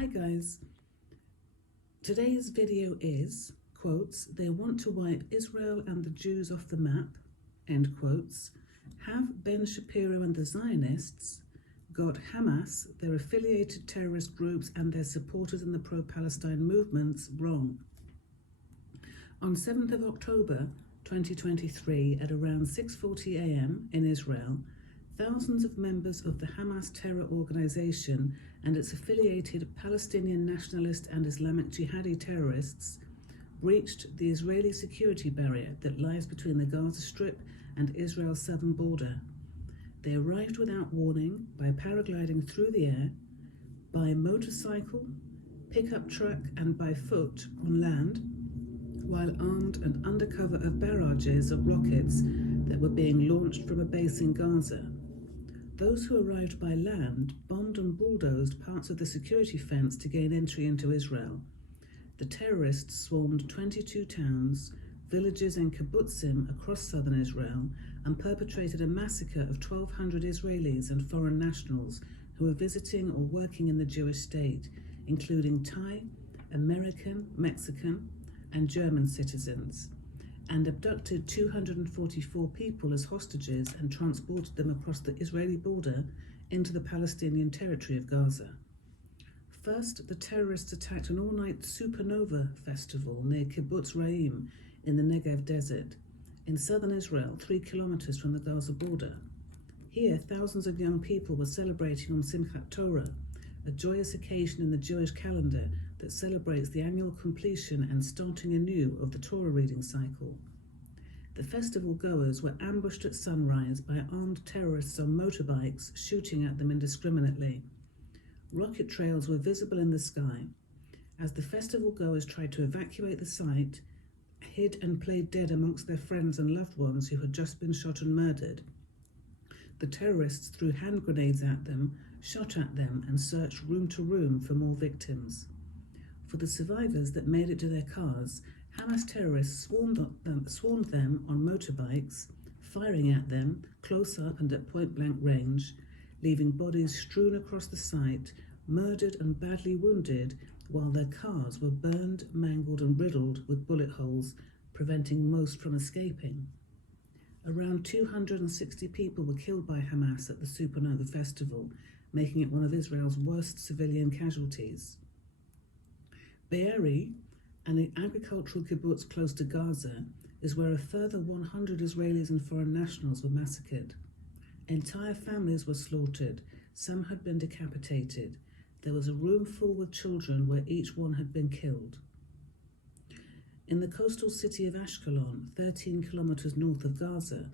Hi guys, today's video is, quotes, "They want to wipe Israel and the Jews off the map," end quotes. Have Ben Shapiro and the Zionists got Hamas, their affiliated terrorist groups and their supporters in the pro-Palestine movements wrong? On 7th of October 2023 at around 6:40 a.m. in Israel, thousands of members of the Hamas terror organization and its affiliated Palestinian nationalist and Islamic jihadi terrorists breached the Israeli security barrier that lies between the Gaza Strip and Israel's southern border. They arrived without warning by paragliding through the air, by motorcycle, pickup truck and by foot on land, while armed and under cover of barrages of rockets that were being launched from a base in Gaza. Those who arrived by land bombed and bulldozed parts of the security fence to gain entry into Israel. The terrorists swarmed 22 towns, villages and kibbutzim across southern Israel and perpetrated a massacre of 1,200 Israelis and foreign nationals who were visiting or working in the Jewish state, including Thai, American, Mexican, and German citizens, and abducted 244 people as hostages and transported them across the Israeli border into the Palestinian territory of Gaza. First, the terrorists attacked an all-night supernova festival near Kibbutz Re'im in the Negev desert, in southern Israel, 3 kilometers from the Gaza border. Here, thousands of young people were celebrating on Simchat Torah, a joyous occasion in the Jewish calendar that celebrates the annual completion and starting anew of the Torah reading cycle. The festival goers were ambushed at sunrise by armed terrorists on motorbikes shooting at them indiscriminately. Rocket trails were visible in the sky. As the festival goers tried to evacuate the site, hid and played dead amongst their friends and loved ones who had just been shot and murdered, the terrorists threw hand grenades at them, shot at them and searched room to room for more victims. For the survivors that made it to their cars, Hamas terrorists swarmed them on motorbikes, firing at them close up and at point-blank range, leaving bodies strewn across the site, murdered and badly wounded, while their cars were burned, mangled and riddled with bullet holes, preventing most from escaping. Around 260 people were killed by Hamas at the Supernova Festival, making it one of Israel's worst civilian casualties. Be'eri, an agricultural kibbutz close to Gaza, is where a further 100 Israelis and foreign nationals were massacred. Entire families were slaughtered, some had been decapitated. There was a room full with children where each one had been killed. In the coastal city of Ashkelon, 13 kilometers north of Gaza,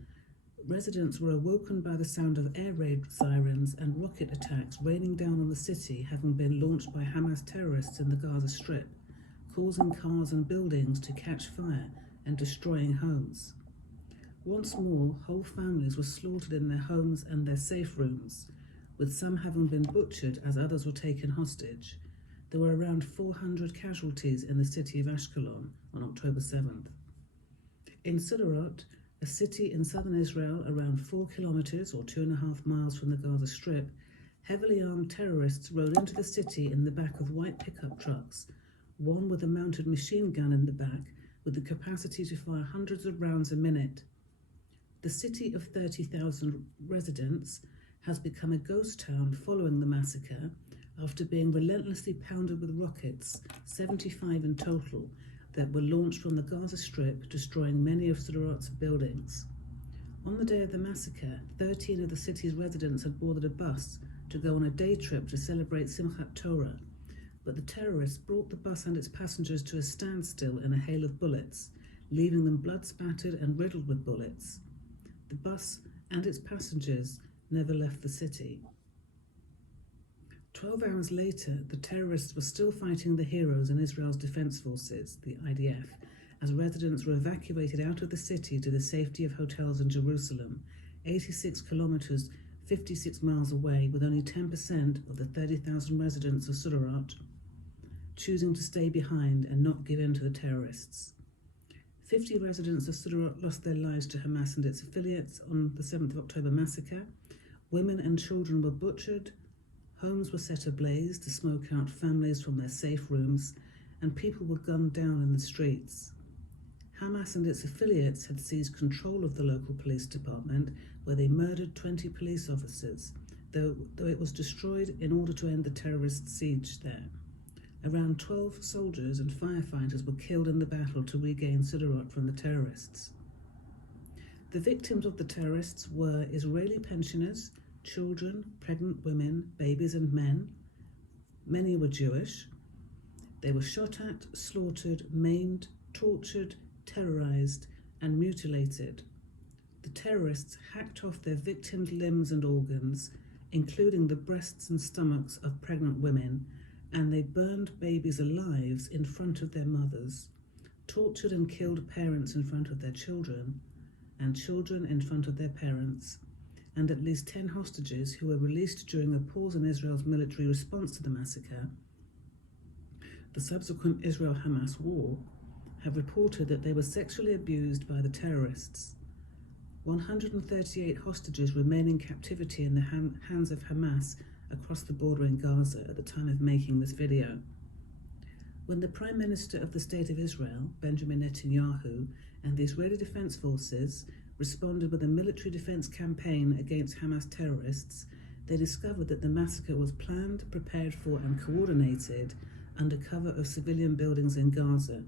residents were awoken by the sound of air raid sirens and rocket attacks raining down on the city, having been launched by Hamas terrorists in the Gaza Strip, causing cars and buildings to catch fire and destroying homes. Once more, whole families were slaughtered in their homes and their safe rooms, with some having been butchered as others were taken hostage. There were around 400 casualties in the city of Ashkelon on October 7th. In Sderot, a city in southern Israel around 4 kilometers or 2.5 miles from the Gaza Strip, heavily armed terrorists rode into the city in the back of white pickup trucks, one with a mounted machine gun in the back with the capacity to fire hundreds of rounds a minute. The city of 30,000 residents has become a ghost town following the massacre after being relentlessly pounded with rockets, 75 in total, that were launched from the Gaza Strip, destroying many of Sderot's buildings. On the day of the massacre, 13 of the city's residents had boarded a bus to go on a day trip to celebrate Simchat Torah, but the terrorists brought the bus and its passengers to a standstill in a hail of bullets, leaving them blood-spattered and riddled with bullets. The bus and its passengers never left the city. 12 hours later, the terrorists were still fighting the heroes in Israel's defense forces, the IDF, as residents were evacuated out of the city to the safety of hotels in Jerusalem, 86 kilometers, 56 miles away, with only 10% of the 30,000 residents of Sderot choosing to stay behind and not give in to the terrorists. 50 residents of Sderot lost their lives to Hamas and its affiliates on the 7th of October massacre. Women and children were butchered, Homes were set ablaze to smoke out families from their safe rooms, and people were gunned down in the streets. Hamas and its affiliates had seized control of the local police department, where they murdered 20 police officers, though it was destroyed in order to end the terrorist siege there. Around 12 soldiers and firefighters were killed in the battle to regain Sderot from the terrorists. The victims of the terrorists were Israeli pensioners, children, pregnant women, babies and men. Many were Jewish. They were shot at, slaughtered, maimed, tortured, terrorized, and mutilated. The terrorists hacked off their victims' limbs and organs, including the breasts and stomachs of pregnant women, and they burned babies alive in front of their mothers, tortured and killed parents in front of their children, and children in front of their parents, and at least 10 hostages who were released during a pause in Israel's military response to the massacre. The subsequent Israel-Hamas war have reported that they were sexually abused by the terrorists. 138 hostages remain in captivity in the hands of Hamas across the border in Gaza at the time of making this video. When the Prime Minister of the State of Israel, Benjamin Netanyahu, and the Israeli Defense Forces responded with a military defense campaign against Hamas terrorists, they discovered that the massacre was planned, prepared for, and coordinated under cover of civilian buildings in Gaza,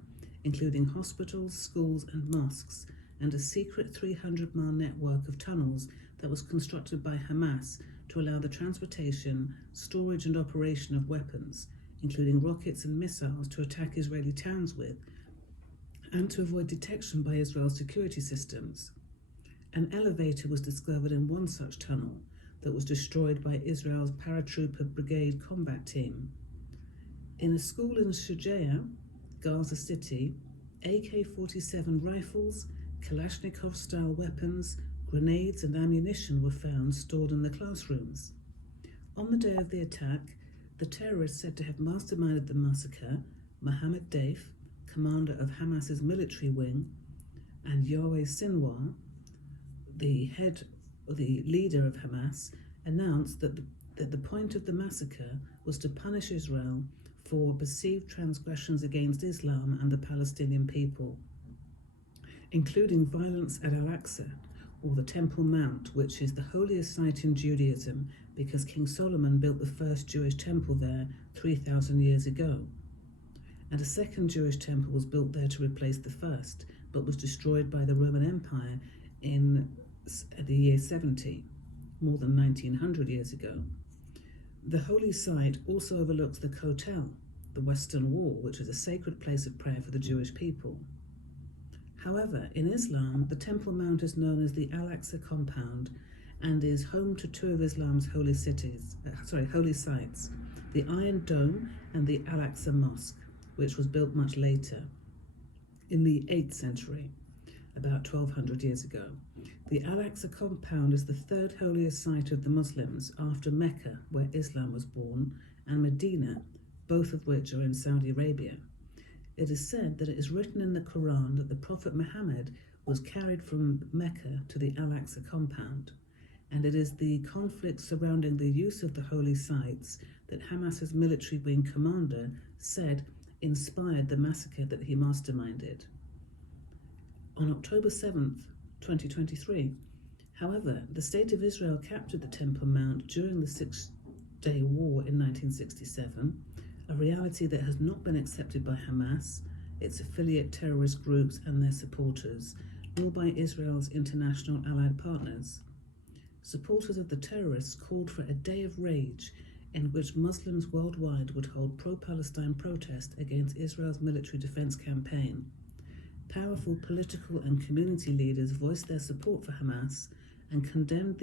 including hospitals, schools, and mosques, and a secret 300-mile network of tunnels that was constructed by Hamas to allow the transportation, storage, and operation of weapons, including rockets and missiles, to attack Israeli towns with, and to avoid detection by Israel's security systems. An elevator was discovered in one such tunnel that was destroyed by Israel's paratrooper brigade combat team. In a school in Shujaa, Gaza City, AK-47 rifles, Kalashnikov-style weapons, grenades and ammunition were found stored in the classrooms. On the day of the attack, the terrorists said to have masterminded the massacre, Mohammed Deif, commander of Hamas's military wing, and Yahweh Sinwar, the leader of Hamas, announced that the point of the massacre was to punish Israel for perceived transgressions against Islam and the Palestinian people, including violence at Al-Aqsa, or the Temple Mount, which is the holiest site in Judaism because King Solomon built the first Jewish temple there 3,000 years ago. And a second Jewish temple was built there to replace the first, but was destroyed by the Roman Empire in the year 70, more than 1900 years ago. The holy site also overlooks the Kotel, the Western Wall, which is a sacred place of prayer for the Jewish people. However, in Islam, the Temple Mount is known as the Al-Aqsa compound and is home to two of Islam's holy sites, the Iron Dome and the Al-Aqsa Mosque, which was built much later, in the 8th century, about 1200 years ago. The Al-Aqsa compound is the third holiest site of the Muslims after Mecca, where Islam was born, and Medina, both of which are in Saudi Arabia. It is said that it is written in the Quran that the Prophet Muhammad was carried from Mecca to the Al-Aqsa compound, and it is the conflict surrounding the use of the holy sites that Hamas's military wing commander said inspired the massacre that he masterminded. On October 7th, 2023, however, the State of Israel captured the Temple Mount during the Six-Day War in 1967, a reality that has not been accepted by Hamas, its affiliate terrorist groups and their supporters, nor by Israel's international allied partners. Supporters of the terrorists called for a day of rage in which Muslims worldwide would hold pro-Palestine protest against Israel's military defense campaign. Powerful political and community leaders voiced their support for Hamas and condemned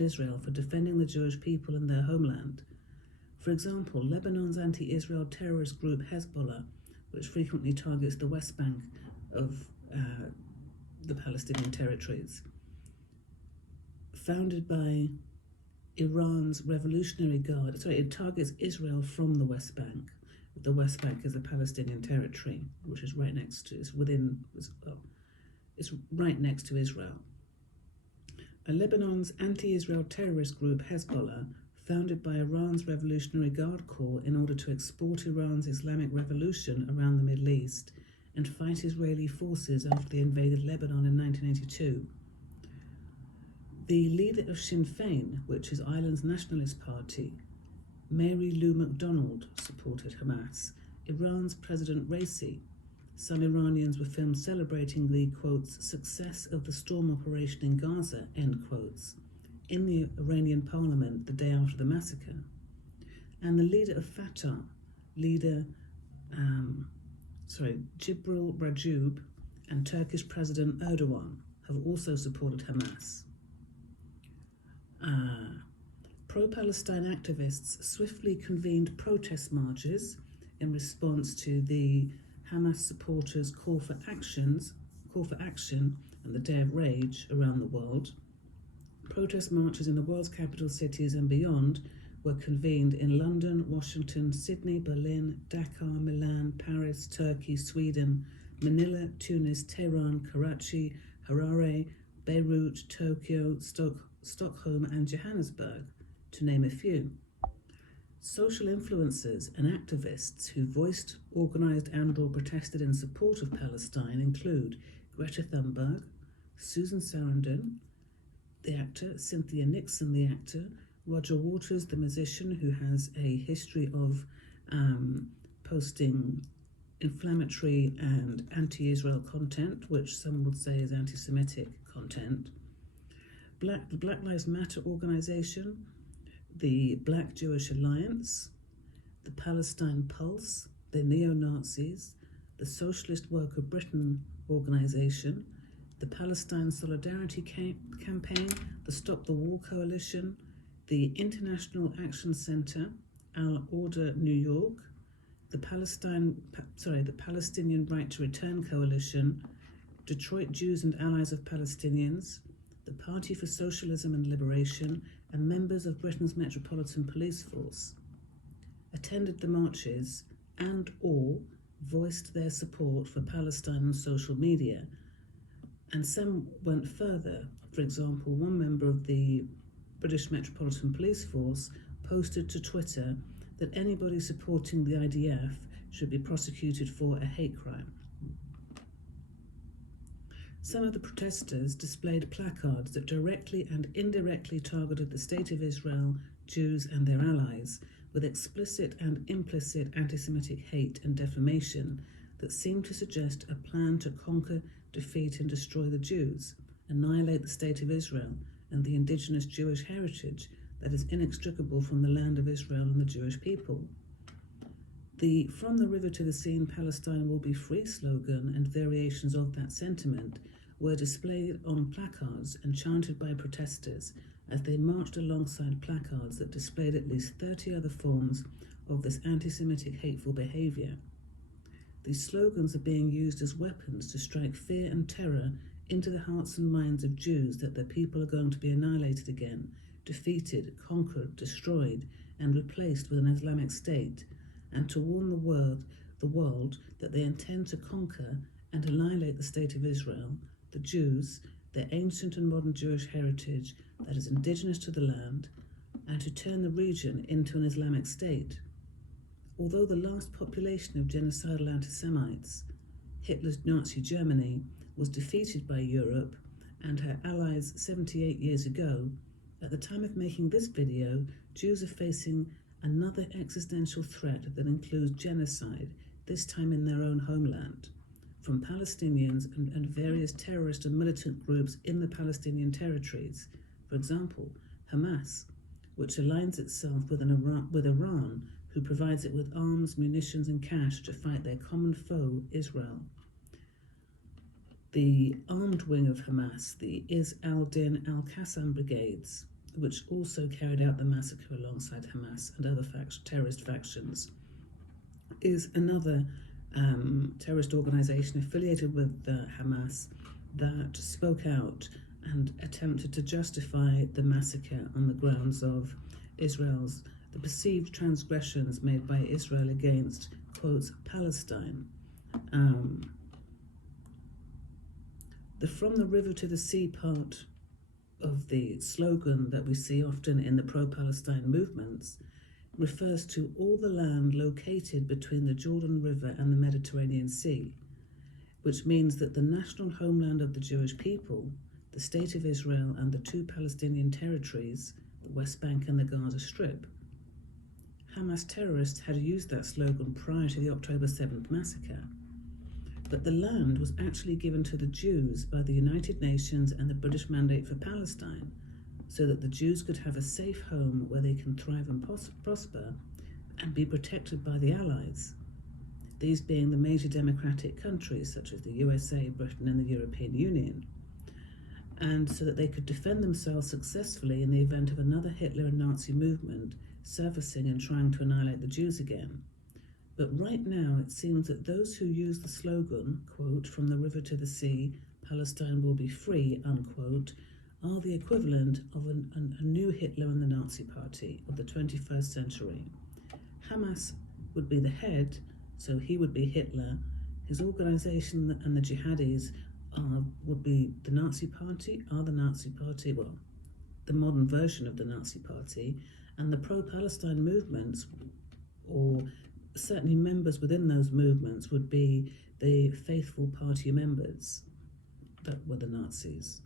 Israel for defending the Jewish people in their homeland. For example, Lebanon's anti-Israel terrorist group Hezbollah, which frequently targets the West Bank of the Palestinian territories, founded by Iran's Revolutionary Guard, it targets Israel from the West Bank. The West Bank is a Palestinian territory, which is right next to, it's right next to Israel. Lebanon's anti-Israel terrorist group Hezbollah, founded by Iran's Revolutionary Guard Corps in order to export Iran's Islamic Revolution around the Middle East and fight Israeli forces after they invaded Lebanon in 1982. The leader of Sinn Féin, which is Ireland's nationalist party, Mary Lou MacDonald, supported Hamas. Iran's President Raisi. Some Iranians were filmed celebrating the, quotes, success of the storm operation in Gaza, end quotes, in the Iranian parliament the day after the massacre. And the leader of Fatah, Jibril Rajoub, and Turkish President Erdogan have also supported Hamas. Pro-Palestine activists swiftly convened protest marches in response to the Hamas supporters' call for action and the Day of Rage around the world. Protest marches in the world's capital cities and beyond were convened in London, Washington, Sydney, Berlin, Dakar, Milan, Paris, Turkey, Sweden, Manila, Tunis, Tehran, Karachi, Harare, Beirut, Tokyo, Stockholm, and Johannesburg, to name a few. Social influencers and activists who voiced, organised and/or protested in support of Palestine include Greta Thunberg, Susan Sarandon, the actor, Cynthia Nixon, the actor, Roger Waters, the musician who has a history of posting inflammatory and anti-Israel content, which some would say is anti-Semitic content, the Black Lives Matter organisation, the Black Jewish Alliance, the Palestine Pulse, the neo-Nazis, the Socialist Worker Britain organisation, the Palestine Solidarity Campaign, the Stop the Wall Coalition, the International Action Centre, Al Order New York, the Palestinian Right to Return Coalition, Detroit Jews and Allies of Palestinians, the Party for Socialism and Liberation, and members of Britain's Metropolitan Police Force attended the marches and/or voiced their support for Palestine on social media. And some went further. For example, one member of the British Metropolitan Police Force posted to Twitter that anybody supporting the IDF should be prosecuted for a hate crime. Some of the protesters displayed placards that directly and indirectly targeted the State of Israel, Jews and their allies, with explicit and implicit anti-Semitic hate and defamation that seemed to suggest a plan to conquer, defeat and destroy the Jews, annihilate the State of Israel and the indigenous Jewish heritage that is inextricable from the land of Israel and the Jewish people. The "From the River to the Sea in Palestine will be free" slogan and variations of that sentiment were displayed on placards and chanted by protesters as they marched alongside placards that displayed at least 30 other forms of this anti-Semitic hateful behaviour. These slogans are being used as weapons to strike fear and terror into the hearts and minds of Jews that their people are going to be annihilated again, defeated, conquered, destroyed, and replaced with an Islamic State, and to warn the world that they intend to conquer and annihilate the State of Israel, the Jews, their ancient and modern Jewish heritage that is indigenous to the land, and to turn the region into an Islamic State. Although the last population of genocidal anti-Semites, Hitler's Nazi Germany, was defeated by Europe and her allies 78 years ago, at the time of making this video, Jews are facing another existential threat that includes genocide, this time in their own homeland, from Palestinians and various terrorist and militant groups in the Palestinian territories. For example, Hamas, which aligns itself with Iran, who provides it with arms, munitions and cash to fight their common foe, Israel. The armed wing of Hamas, the Is al-Din al-Qassam brigades, which also carried out the massacre alongside Hamas and other terrorist factions, is another terrorist organization affiliated with Hamas that spoke out and attempted to justify the massacre on the grounds of the perceived transgressions made by Israel against, quotes, Palestine. The From the River to the Sea part of the slogan that we see often in the pro-Palestine movements refers to all the land located between the Jordan River and the Mediterranean Sea, which means that the national homeland of the Jewish people, the State of Israel and the two Palestinian territories, the West Bank and the Gaza Strip. Hamas terrorists had used that slogan prior to the October 7th massacre, but the land was actually given to the Jews by the United Nations and the British Mandate for Palestine, so that the Jews could have a safe home where they can thrive and prosper and be protected by the Allies, these being the major democratic countries such as the USA, Britain and the European Union, and so that they could defend themselves successfully in the event of another Hitler and Nazi movement surfacing and trying to annihilate the Jews again. But right now it seems that those who use the slogan, quote, "from the river to the sea, Palestine will be free," unquote, are the equivalent of a new Hitler and the Nazi Party of the 21st century. Hamas would be the head, so he would be Hitler. His organization and the jihadis would be the Nazi Party, well, the modern version of the Nazi Party, and the pro-Palestine movements, or certainly members within those movements, would be the faithful party members that were the Nazis.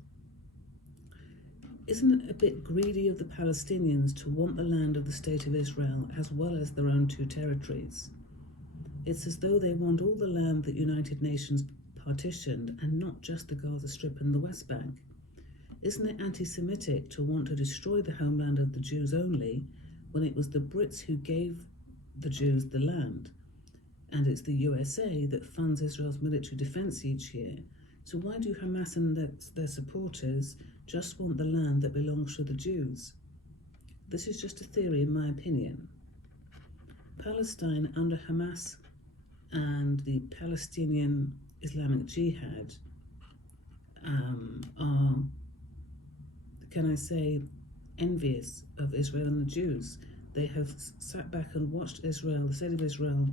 Isn't it a bit greedy of the Palestinians to want the land of the State of Israel as well as their own two territories? It's as though they want all the land that United Nations partitioned and not just the Gaza Strip and the West Bank. Isn't it anti-Semitic to want to destroy the homeland of the Jews only when it was the Brits who gave the Jews the land? And it's the USA that funds Israel's military defense each year. So why do Hamas and their supporters just want the land that belongs to the Jews? This is just a theory in my opinion. Palestine under Hamas and the Palestinian Islamic Jihad are, can I say, envious of Israel and the Jews. They have sat back and watched Israel, the State of Israel,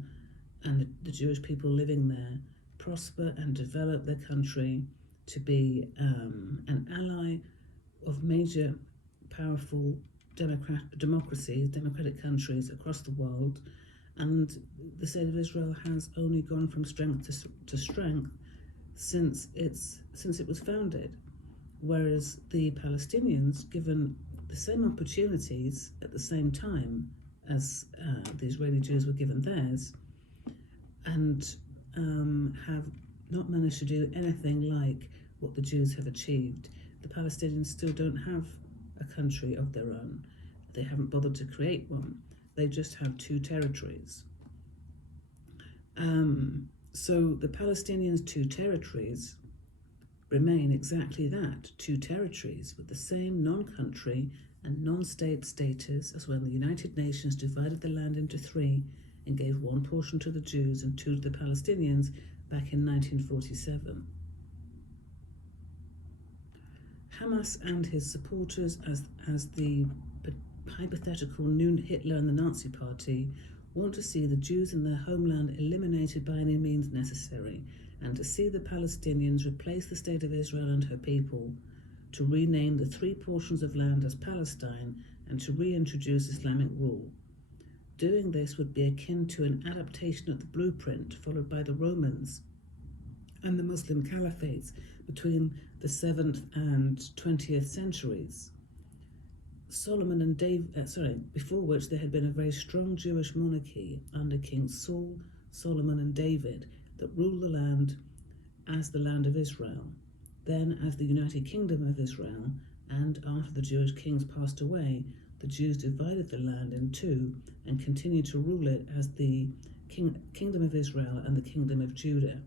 and the Jewish people living there prosper and develop their country to be an ally of major, powerful democratic countries across the world. And the State of Israel has only gone from strength to strength since it was founded, whereas the Palestinians, given the same opportunities at the same time as the Israeli Jews were given theirs, and have not managed to do anything like what the Jews have achieved. The Palestinians still don't have a country of their own. They haven't bothered to create one. They just have two territories. So the Palestinians' two territories remain exactly that, two territories with the same non-country and non-state status as when the United Nations divided the land into three and gave one portion to the Jews and two to the Palestinians back in 1947. Hamas and his supporters, as the hypothetical new Hitler and the Nazi Party, want to see the Jews in their homeland eliminated by any means necessary, and to see the Palestinians replace the State of Israel and her people, to rename the three portions of land as Palestine, and to reintroduce Islamic rule. Doing this would be akin to an adaptation of the blueprint followed by the Romans and the Muslim caliphates between the 7th and 20th centuries. Before which there had been a very strong Jewish monarchy under Kings Saul, Solomon and David that ruled the land as the land of Israel, then as the United Kingdom of Israel, and after the Jewish kings passed away, the Jews divided the land in two and continued to rule it as the Kingdom of Israel and the Kingdom of Judah.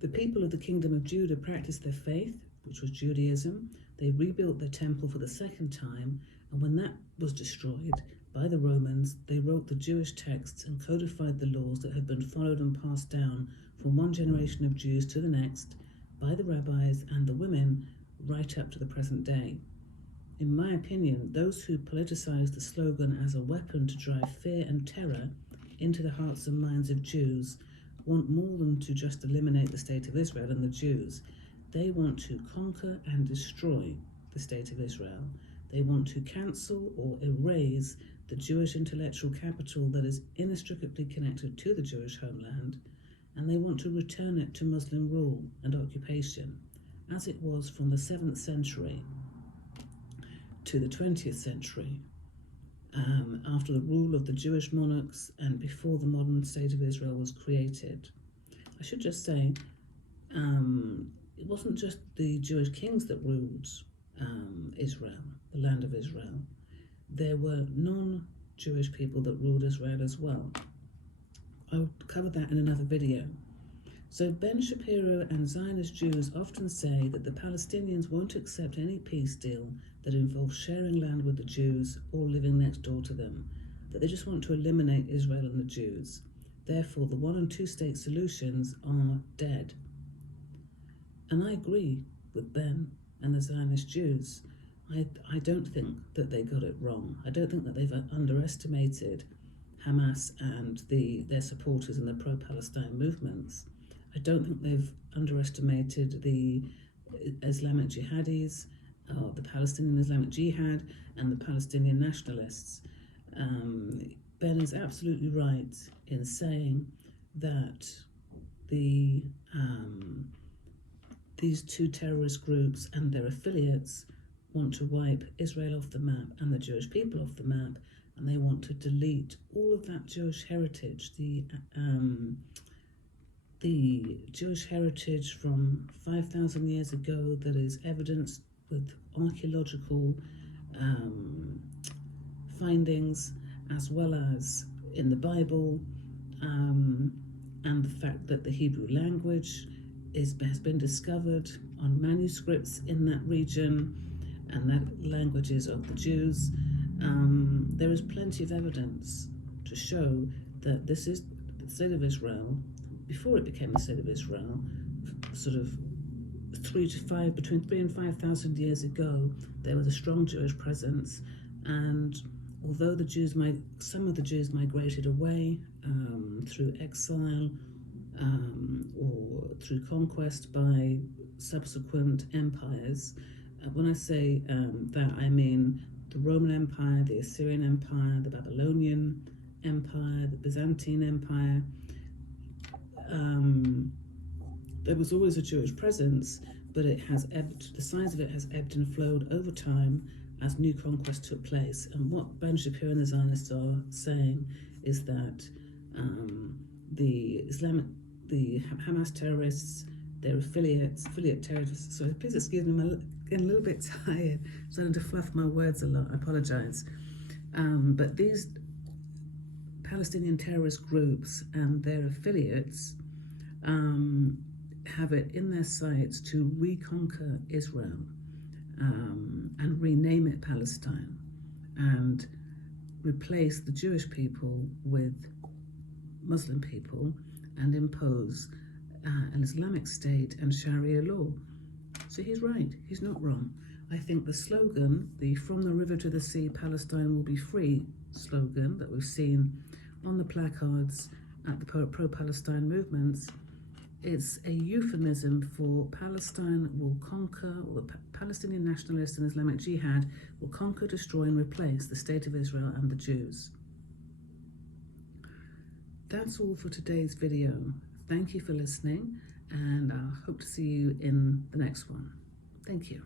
The people of the Kingdom of Judah practiced their faith, which was Judaism. They rebuilt their temple for the second time, and when that was destroyed by the Romans, they wrote the Jewish texts and codified the laws that have been followed and passed down from one generation of Jews to the next by the rabbis and the women right up to the present day. In my opinion, those who politicize the slogan as a weapon to drive fear and terror into the hearts and minds of Jews want more than to just eliminate the State of Israel and the Jews. They want to conquer and destroy the State of Israel. They want to cancel or erase the Jewish intellectual capital that is inextricably connected to the Jewish homeland, and they want to return it to Muslim rule and occupation, as it was from the 7th century to the 20th century, after the rule of the Jewish monarchs and before the modern State of Israel was created. I should just say, it wasn't just the Jewish kings that ruled Israel, the land of Israel. There were non-Jewish people that ruled Israel as well. I'll cover that in another video. So Ben Shapiro and Zionist Jews often say that the Palestinians won't accept any peace deal that involves sharing land with the Jews or living next door to them, that they just want to eliminate Israel and the Jews. Therefore, the 1 and 2 state solutions are dead. And I agree with Ben and the Zionist Jews. I don't think that they got it wrong. I don't think that they've underestimated Hamas and their supporters in the pro-Palestine movements. I don't think they've underestimated the Islamic jihadis, the Palestinian Islamic Jihad, and the Palestinian nationalists. Ben is absolutely right in saying that these two terrorist groups and their affiliates want to wipe Israel off the map and the Jewish people off the map, and they want to delete all of that Jewish heritage, the Jewish heritage from 5,000 years ago that is evidenced with archaeological findings, as well as in the Bible, and the fact that the Hebrew language has been discovered on manuscripts in that region, and that language is of the Jews. There is plenty of evidence to show that this is the State of Israel. Before it became the State of Israel, sort of between 3,000 and 5,000 years ago, there was a strong Jewish presence, and although some of the Jews migrated away through exile or through conquest by subsequent empires. When I say that, I mean the Roman Empire, the Assyrian Empire, the Babylonian Empire, the Byzantine Empire. There was always a Jewish presence, but it has ebbed, the size of it has ebbed and flowed over time as new conquest took place. And what Ben Shapiro and the Zionists are saying is that the Hamas terrorists, their affiliate terrorists, sorry, please excuse me, I'm getting a little bit tired, starting to fluff my words a lot, I apologize. But these Palestinian terrorist groups and their affiliates have it in their sights to reconquer Israel and rename it Palestine and replace the Jewish people with Muslim people and impose an Islamic state and Sharia law. So he's right, he's not wrong. I think the slogan, the "From the river to the sea, Palestine will be free" slogan that we've seen on the placards at the pro-Palestine movements, it's a euphemism for Palestine will conquer, or the Palestinian nationalists and Islamic Jihad will conquer, destroy and replace the State of Israel and the Jews. That's all for today's video. Thank you for listening, and I hope to see you in the next one. Thank you.